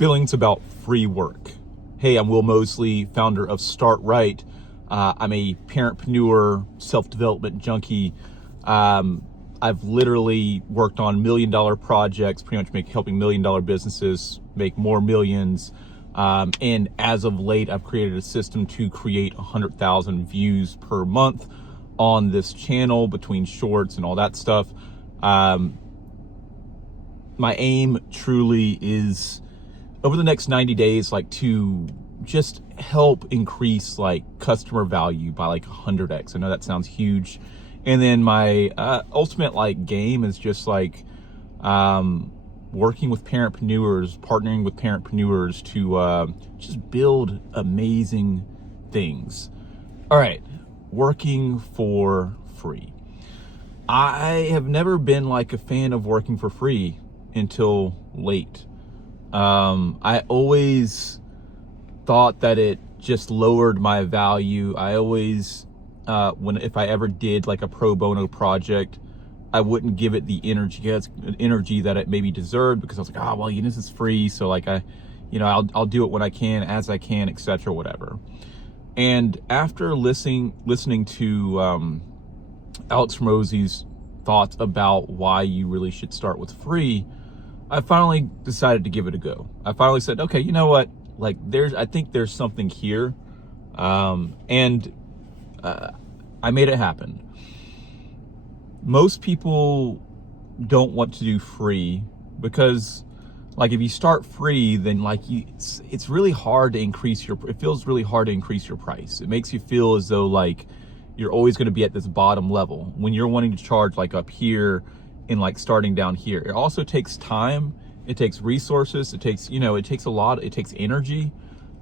feelings about free work. Hey, I'm Will Mosley, founder of Start Right. I'm a parentpreneur, self-development junkie. I've literally worked on $1 million projects, pretty much helping $1 million businesses make more millions. And as of late, I've created a system to create 100,000 views per month on this channel between shorts and all that stuff. My aim truly is over the next 90 days, to just help increase customer value by 100x. I know that sounds huge. And then my ultimate game is just working with parentpreneurs, partnering with parentpreneurs to just build amazing things. All right, working for free. I have never been a fan of working for free until late. I always thought that it just lowered my value. I always, if I ever did a pro bono project, I wouldn't give it the energy that it maybe deserved, because I was well, this is free. So I'll do it when I can, as I can, etc., whatever. And after listening to Alex Hormozi's thoughts about why you really should start with free, I finally decided to give it a go. I finally said, okay, you know what? I think there's something here. And I made it happen. Most people don't want to do free because if you start free, then it's really hard to it feels really hard to increase your price. It makes you feel as though you're always going to be at this bottom level when you're wanting to charge up here and starting down here. It also takes time, it takes resources, it takes it takes energy.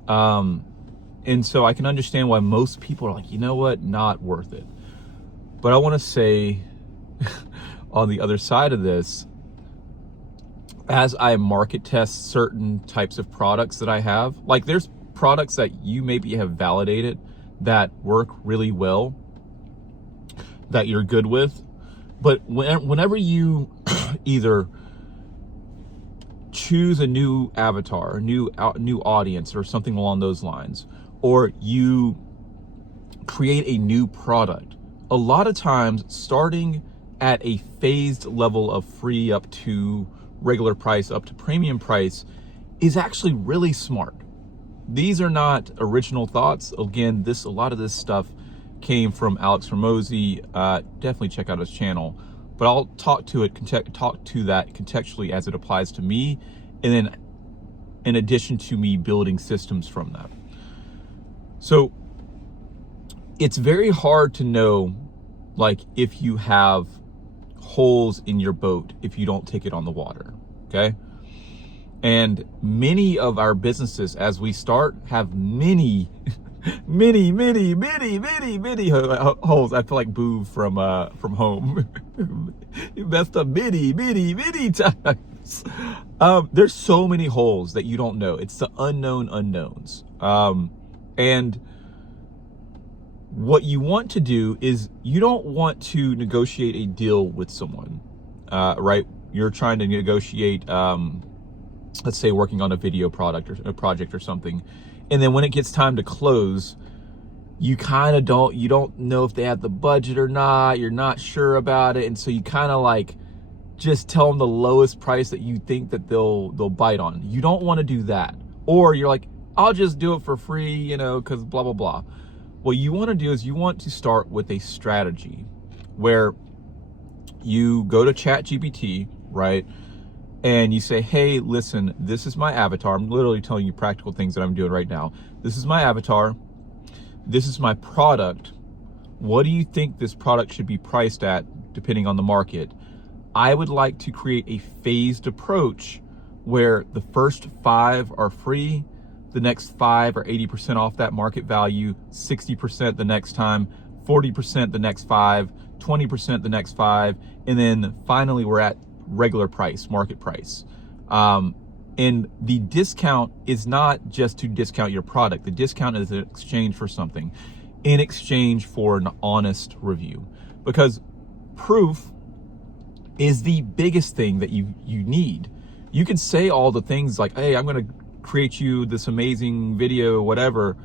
And so I can understand why most people are you know what, not worth it. But I want to say on the other side of this, as I market test certain types of products that I have, there's products that you maybe have validated that work really well, that you're good with. But whenever you either choose a new avatar, a new audience, or something along those lines, or you create a new product, a lot of times starting at a phased level of free up to regular price, up to premium price, is actually really smart. These are not original thoughts. Again, a lot of this stuff came from Alex Hormozi. Definitely check out his channel. But I'll talk to that contextually as it applies to me, and then in addition to me building systems from that. So it's very hard to know if you have holes in your boat if you don't take it on the water, okay? And many of our businesses, as we start, have many holes. I feel like Boo from Home. You messed up many times. There's so many holes that you don't know. It's the unknown unknowns. And what you want to do is you don't want to negotiate a deal with someone, right? You're trying to negotiate, let's say working on a video product or a project or something. And then when it gets time to close, you don't know if they have the budget or not. You're not sure about it. And so you kind of just tell them the lowest price that you think that they'll bite on. You don't want to do that. Or you're I'll just do it for free, because blah, blah, blah. What you want to do is you want to start with a strategy where you go to ChatGPT, right? And you say, hey, listen, this is my avatar. I'm literally telling you practical things that I'm doing right now. This is my avatar. This is my product. What do you think this product should be priced at depending on the market? I would like to create a phased approach where the first 5 are free, the next 5 are 80% off that market value, 60% the next time, 40% the next 5, 20% the next 5, and then finally we're at regular price, market price. And the discount is not just to discount your product. The discount is in exchange for something, in exchange for an honest review. Because proof is the biggest thing that you need. You can say all the things hey, I'm gonna create you this amazing video, whatever.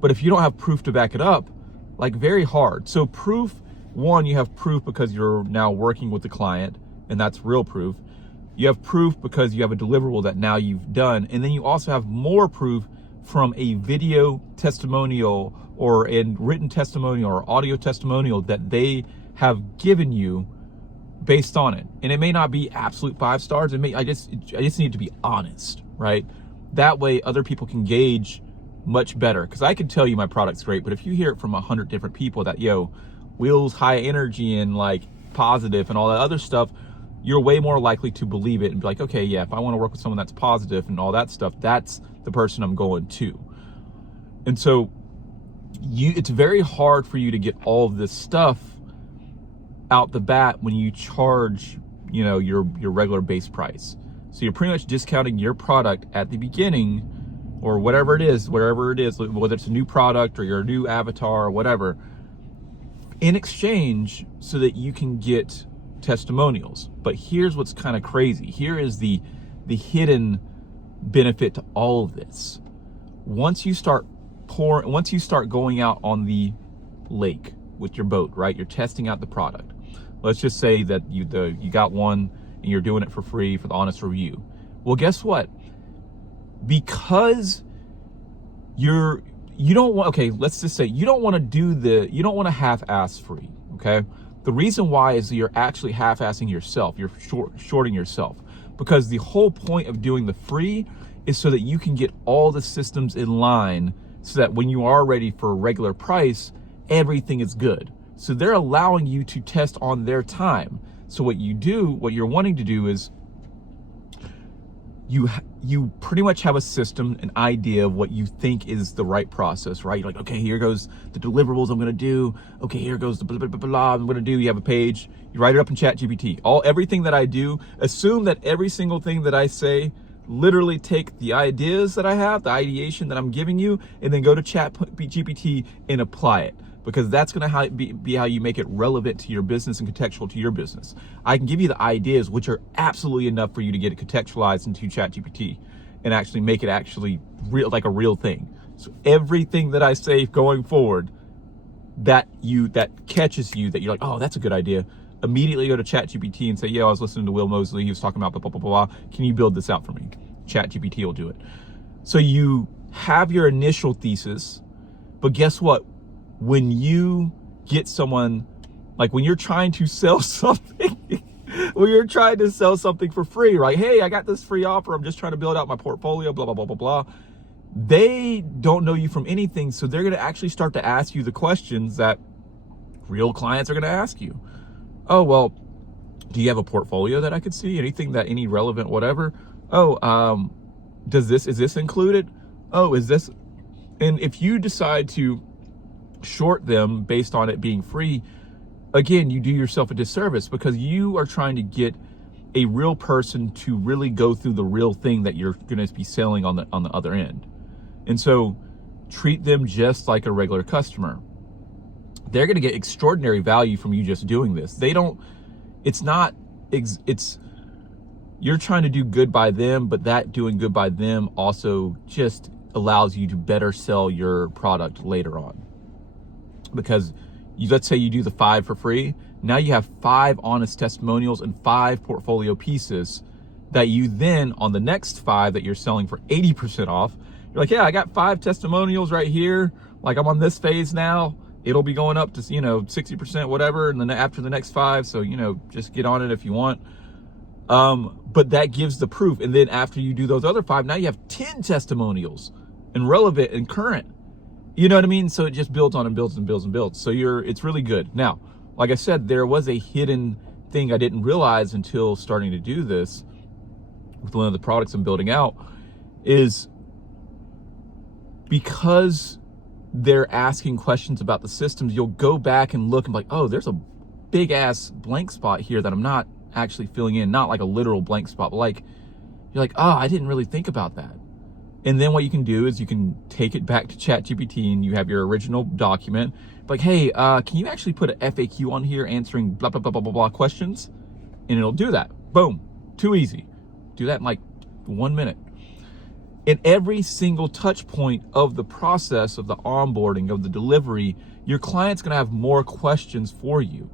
But if you don't have proof to back it up, like very hard. So proof, one, you have proof because you're now working with the client, and that's real proof. You have proof because you have a deliverable that now you've done. And then you also have more proof from a video testimonial or a written testimonial or audio testimonial that they have given you based on it. And it may not be absolute 5 stars. I just need to be honest, right? That way other people can gauge much better. Because I can tell you my product's great, but if you hear it from 100 different people that, yo, Will's high energy and like positive and all that other stuff, you're way more likely to believe it and be like, okay, yeah, if I want to work with someone that's positive and all that stuff, that's the person I'm going to. And so it's very hard for you to get all of this stuff out the bat when you charge, you know, your regular base price. So you're pretty much discounting your product at the beginning, or whatever it is, wherever it is, whether it's a new product or your new avatar or whatever, in exchange so that you can get testimonials. But here's what's kind of crazy. Here is the hidden benefit to all of this. Once you start going out on the lake with your boat, right? You're testing out the product. Let's just say that you got one and you're doing it for free for the honest review. Well, guess what? Because you don't want, okay, let's just say you don't want to half-ass free, okay? The reason why is that you're actually half-assing yourself. You're shorting yourself, because the whole point of doing the free is so that you can get all the systems in line so that when you are ready for a regular price, everything is good. So they're allowing you to test on their time. So what you're wanting to do is you pretty much have a system, an idea of what you think is the right process, right? You're like, okay, here goes the deliverables I'm gonna do. Okay, here goes the blah, blah, blah, blah I'm gonna do. You have a page, you write it up in ChatGPT. Everything that I do, assume that every single thing that I say, literally take the ideas that I have, the ideation that I'm giving you, and then go to ChatGPT and apply it. Because that's gonna be how you make it relevant to your business and contextual to your business. I can give you the ideas, which are absolutely enough for you to get it contextualized into ChatGPT and actually make it actually real, like a real thing. So everything that I say going forward that catches you, that you're like, oh, that's a good idea, immediately go to ChatGPT and say, yo, I was listening to Will Mosley, he was talking about blah, blah, blah, blah. Can you build this out for me? ChatGPT will do it. So you have your initial thesis, but guess what? When you get someone, like when you're trying to sell something, when you're trying to sell something for free, right? Hey, I got this free offer. I'm just trying to build out my portfolio, blah, blah, blah, blah, blah. They don't know you from anything. So they're going to actually start to ask you the questions that real clients are going to ask you. Oh, well, do you have a portfolio that I could see? Any relevant, whatever? Oh, is this included? Oh, is this? And if you decide to short them based on it being free, again, you do yourself a disservice, because you are trying to get a real person to really go through the real thing that you're going to be selling on the other end. And so treat them just like a regular customer. They're going to get extraordinary value from you just doing this. You're trying to do good by them, but that doing good by them also just allows you to better sell your product later on. Because let's say you do the 5 for free. Now you have 5 honest testimonials and 5 portfolio pieces that you then, on the next 5 that you're selling for 80% off, you're like, yeah, I got 5 testimonials right here. Like, I'm on this phase now. It'll be going up to, 60%, whatever. And then after the next 5. So, just get on it if you want. But that gives the proof. And then after you do those other 5, now you have 10 testimonials and relevant and current. You know what I mean? So it just builds on and builds and builds and builds. So it's really good. Now, like I said, there was a hidden thing I didn't realize until starting to do this with one of the products I'm building out, is because they're asking questions about the systems, you'll go back and look and be like, oh, there's a big ass blank spot here that I'm not actually filling in. Not like a literal blank spot, but like, you're like, oh, I didn't really think about that. And then what you can do is you can take it back to ChatGPT and you have your original document. Like, hey, can you actually put an FAQ on here answering blah, blah, blah, blah, blah, blah questions? And it'll do that. Boom. Too easy. Do that in like 1 minute. In every single touch point of the process of the onboarding, of the delivery, your client's gonna have more questions for you.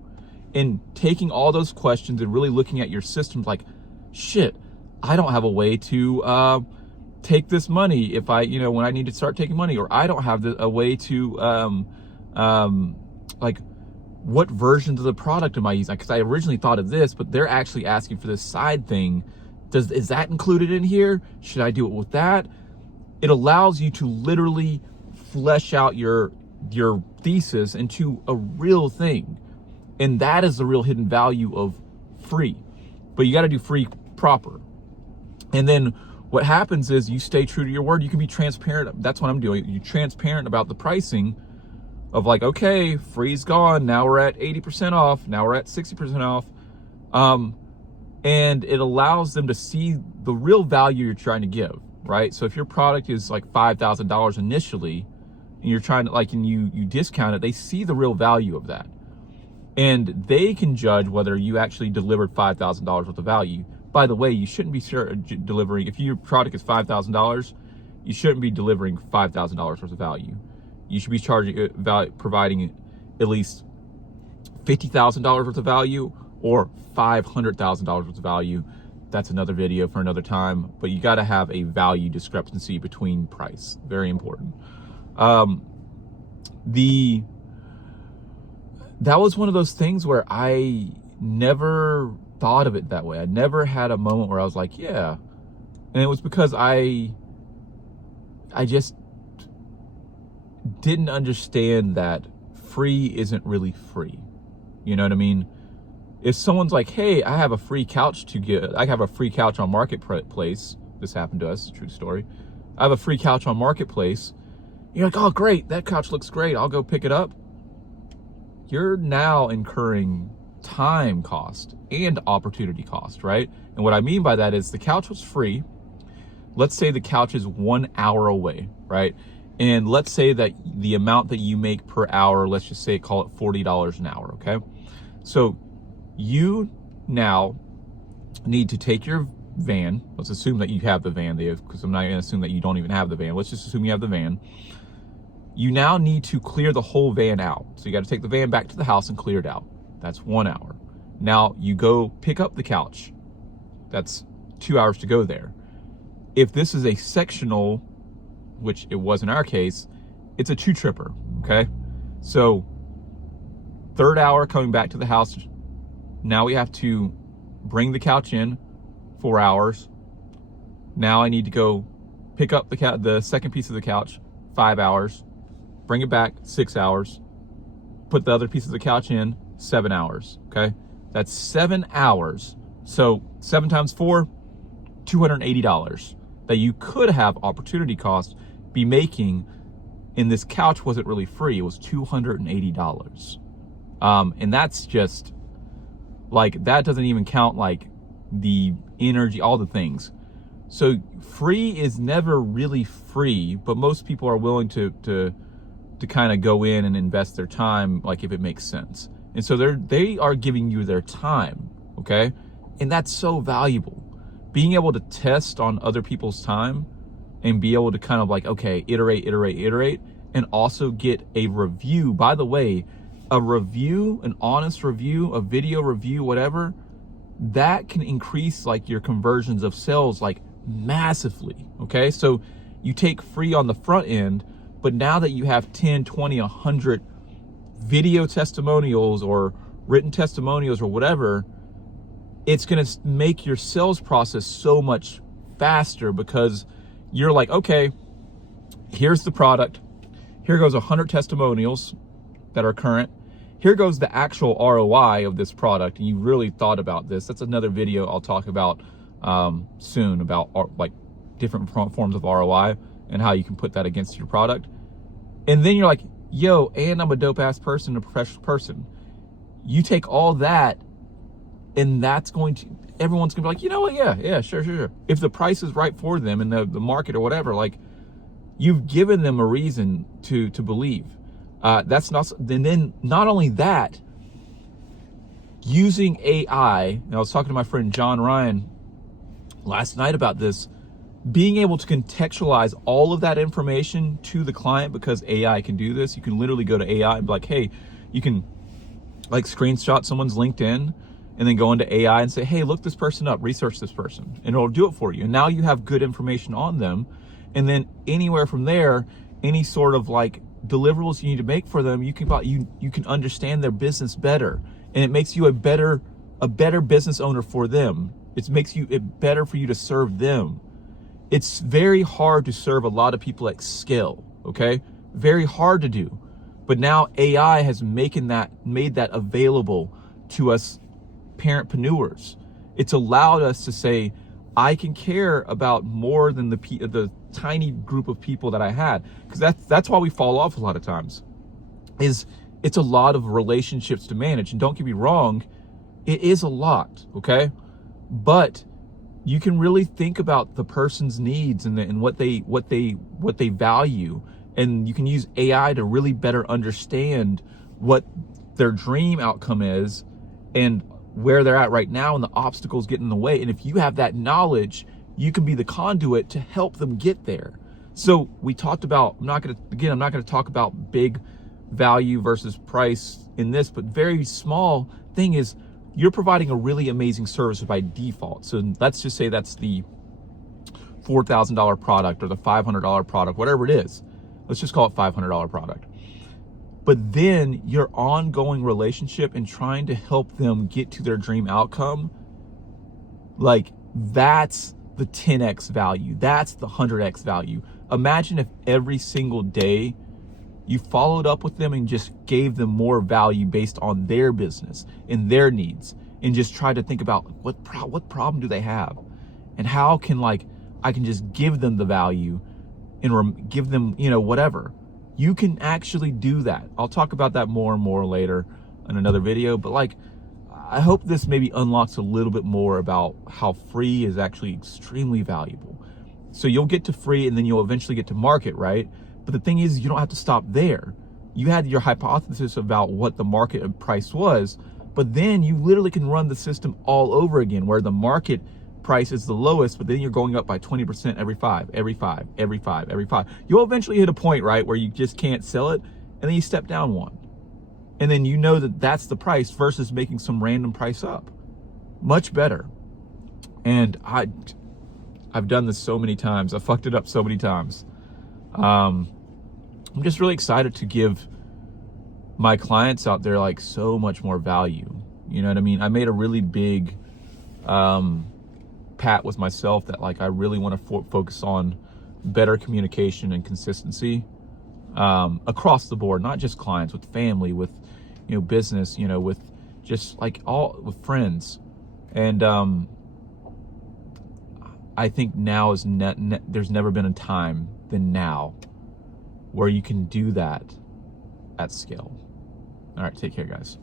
And taking all those questions and really looking at your systems like, shit, I don't have a way to take this money if I, when I need to start taking money, or I don't have a way to, like, what versions of the product am I using? Because I originally thought of this, but they're actually asking for this side thing. Is that included in here? Should I do it with that? It allows you to literally flesh out your thesis into a real thing. And that is the real hidden value of free. But you got to do free proper. And then what happens is you stay true to your word. You can be transparent. That's what I'm doing. You're transparent about the pricing of like, okay, free's gone. Now we're at 80% off. Now we're at 60% off. And it allows them to see the real value you're trying to give, right? So if your product is like $5,000 initially, and you're trying to and you discount it, they see the real value of that. And they can judge whether you actually delivered $5,000 worth of value. By the way, you shouldn't be delivering, if your product is $5,000, you shouldn't be delivering $5,000 worth of value. You should be providing at least $50,000 worth of value, or $500,000 worth of value. That's another video for another time, but you got to have a value discrepancy between price. Very important. That was one of those things where I never thought of it that way. I never had a moment where I was like, yeah. And it was because I just didn't understand that free isn't really free. You know what I mean? If someone's like, hey, I have a free couch to get, I have a free couch on Marketplace. This happened to us, true story. I have a free couch on Marketplace. You're like, oh, great, that couch looks great. I'll go pick it up. You're now incurring time cost and opportunity cost, right? And what I mean by that is the couch was free. Let's say the couch is 1 hour away, right? And let's say that the amount that you make per hour, let's just say, call it $40 an hour, okay? So you now need to take your van. Let's assume that you have the van, because I'm not going to assume that you don't even have the van. Let's just assume you have the van. You now need to clear the whole van out. So you got to take the van back to the house and clear it out. That's 1 hour. Now you go pick up the couch. That's 2 hours to go there. If this is a sectional, which it was in our case, it's a 2-tripper, okay? So 3rd hour coming back to the house. Now we have to bring the couch in 4 hours. Now I need to go pick up the second piece of the couch, 5 hours. Bring it back, 6 hours. Put the other piece of the couch in, 7 hours, okay? That's 7 hours. So 7 times 4, $280 that you could have opportunity cost be making, and this couch wasn't really free. It was $280. And that's just, like, that doesn't even count, like, the energy, all the things. So free is never really free, but most people are willing to kind of go in and invest their time, like, if it makes sense. And so they are giving you their time, okay? And that's so valuable. Being able to test on other people's time and be able to kind of like, okay, iterate, and also get a review. By the way, a review, an honest review, a video review, whatever, that can increase like your conversions of sales like massively, okay? So you take free on the front end, but now that you have 10, 20, 100 video testimonials or written testimonials or whatever, it's gonna make your sales process so much faster, because you're like, okay, here's the product. Here goes 100 testimonials that are current. Here goes the actual ROI of this product. And you really thought about this. That's another video I'll talk about soon, about like different forms of ROI and how you can put that against your product. And then you're like, yo, and I'm a dope ass person, a professional person. You take all that, and that's going to, everyone's gonna be like, you know what, yeah, sure. If the price is right for them in the market or whatever, like, you've given them a reason to believe. That's not, and then not only that, using AI, and I was talking to my friend John Ryan last night about this, being able to contextualize all of that information to the client, because AI can do this. You can literally go to AI and be like, hey, you can like screenshot someone's LinkedIn and then go into AI and say, hey, look this person up, research this person, and it'll do it for you. And now you have good information on them. And then anywhere from there, any sort of like deliverables you need to make for them, you can understand their business better, and it makes you a better business owner for them. It makes it better for you to serve them. It's very hard to serve a lot of people at scale, okay? Very hard to do. But now AI has made that available to us parentpreneurs. It's allowed us to say, I can care about more than the tiny group of people that I had. Because that's why we fall off a lot of times. It's a lot of relationships to manage. And don't get me wrong, it is a lot, okay? But you can really think about the person's needs and what they value, and you can use AI to really better understand what their dream outcome is and where they're at right now and the obstacles get in the way. And if you have that knowledge, you can be the conduit to help them get there. So we talked about, I'm not going to talk about big value versus price in this, but very small thing is, you're providing a really amazing service by default. So let's just say that's the $4,000 product or the $500 product, whatever it is. Let's just call it $500 product. But then your ongoing relationship and trying to help them get to their dream outcome, like that's the 10x value. That's the 100x value. Imagine if every single day you followed up with them and just gave them more value based on their business and their needs, and just tried to think about what problem do they have, and how can I can just give them the value and give them, whatever. You can actually do that. I'll talk about that more and more later in another video, but I hope this maybe unlocks a little bit more about how free is actually extremely valuable. So you'll get to free and then you'll eventually get to market, right? But the thing is, you don't have to stop there. You had your hypothesis about what the market price was, but then you literally can run the system all over again, where the market price is the lowest, but then you're going up by 20% every 5, every 5, every 5, every 5. You'll eventually hit a point, right, where you just can't sell it, and then you step down one. And then you know that that's the price versus making some random price up. Much better. And I've done this so many times. I fucked it up so many times. I'm just really excited to give my clients out there so much more value. You know what I mean? I made a really big pat with myself that I really want to focus on better communication and consistency across the board, not just clients, with family, with business, with just with friends. And I think now is there's never been a time than now where you can do that at scale. All right, take care, guys.